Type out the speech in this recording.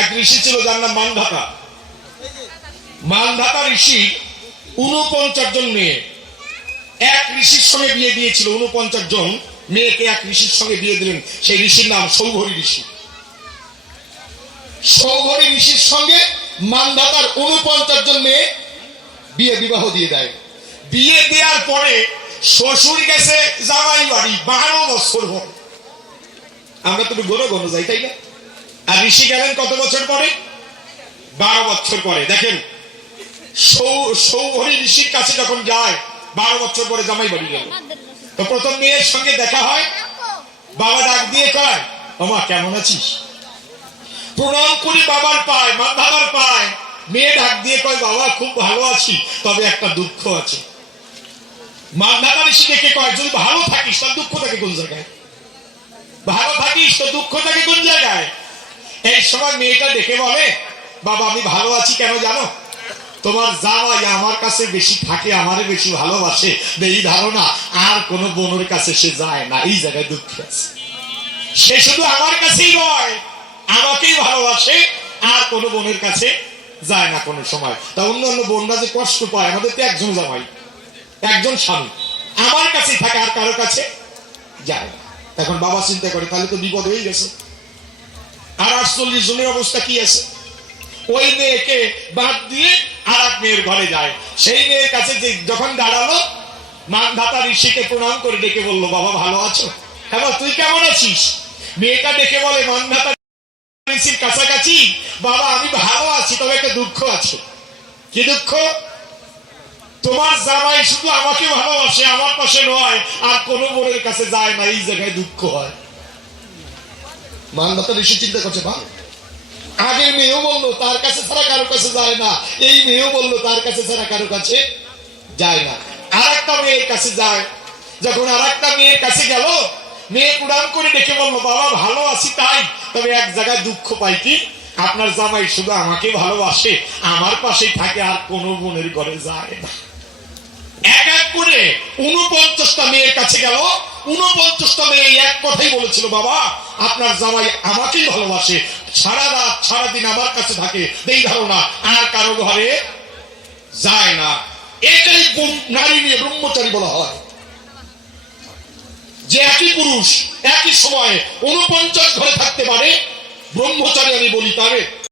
এক ঋষি ছিল যার নাম মানধাতা। মানধাতা ঋষি ৪৯ জন মেয়ে এক ঋষির সঙ্গে বিয়ে দিয়েছিল। ৪৯ জন মেয়েকে এক ঋষির সঙ্গে বিয়ে দিলেন। সেই ঋষির নাম সৌভরী ঋষি। সৌভরী ঋষির সঙ্গে মানধাতার ৪৯ জন মেয়ে বিবাহ দিয়ে দেয়। বিয়ে দেওয়ার পরে শ্বশুর গেছে জামাই বাড়ি ১২ বছর পর। আমরা তো ঘন ঘন যাই, তাই না? আর ঋষি গেলেন কত বছর পরে? ১২ বছর পরে। দেখেন, সৌভরী ঋষির কাছে যখন যায় ১২ বছর পরে জামাই বাড়ি গেল, তো প্রথম মেয়ের সঙ্গে দেখা হয়। বাবা ডাক দিয়ে কয়, ওমা কেমন আছিস? প্রণাম করি বাবার পায়, বাবার পায়। মেয়ে ডাক দিয়ে কয়, বাবা খুব ভালো আছি, তবে একটা দুঃখ আছে। মানধাতা ঋষি ডেকে কয়, যদি ভালো থাকিস তার দুঃখ থাকে কোন জায়গায়? ভালো থাকিস তো দুঃখ থাকে কোন জায়গায়? এই সময় মেয়েটা ডেকে বলে, বাবা আমি ভালো আছি কেন জানো? তোমার জামাই আমার কাছে বেশি থাকে, আমারে বেশি ভালোবাসে, এই ধারণা আর কোন বোনের কাছে সে যায় না, এই জায়গায় দুঃখ আছে। সে শুধু আমার কাছেই নয়, আমাকেই ভালোবাসে, আর কোন বোনের কাছে যায় না কোনো সময়। তা অন্যান্য বোনরা যে কষ্ট পায়, আমাদের তো একজন জামাই, একজন স্বামী, আমার কাছেই থাকে, আর কারো কাছে যায় না। এখন বাবা চিন্তা করে, তাহলে তো বিপদ হয়ে গেছে। আর ৪৮ জনের অবস্থা কি আছে? ওই মেয়েকে বাদ দিয়ে আর এক মেয়ের ঘরে যায়। সেই মেয়ের কাছে যখন দাঁড়ালো, মানধাতা ঋষিকে প্রণাম করে ডেকে বললো, বাবা ভালো আছো? হ্যাঁ, তুই কেমন আছিস? মেয়েটা ডেকে বলে মানধাতা ঋষির কাছাকাছি, বাবা আমি ভালো আছি, তবে একটা দুঃখ আছে। কি দুঃখ? তোমার জামাই শুধু আমাকে ভালোবাসে, আমার পাশে নয়, আর কোন বোনের কাছে যায় না, এই জায়গায় দুঃখ হয়। মানধাতা ঋষি চিন্তা করছে, ভালো। আগের মেয়েও বললো তার কাছে ছাড়া কারো কাছে যায় না, এই মেয়েও বললো তার কাছে ছাড়া কারো কাছে যায় না। আর একটা মেয়ের কাছে যায়। যখন আর একটা মেয়ের কাছে গেল, মেয়ে প্রণাম করে ডেকে বললো, বাবা ভালো আছি তাই, তবে এক জায়গায় দুঃখ পাই। কি? আপনার জামাই শুধু আমাকে ভালোবাসে, আমার পাশেই থাকে, আর কোন বোনের ঘরে যায় না। এক এক করে ৪৯টা মেয়ের কাছে গেল। ৪৯টা মেয়ে এক কথাই বলেছিল, বাবা আপনার জামাই আমাকেই ভালোবাসে, সারা রাত সারাদিন আমার কাছে থাকে, এই ধারণা আর কারো ঘরে যায় না। এটাই নারী নিয়ে ব্রহ্মচারী বলা হয়, যে একই পুরুষ একই সময়ে ৪৯ ঘরে থাকতে পারে, ব্রহ্মচারী আমি বলি তারে।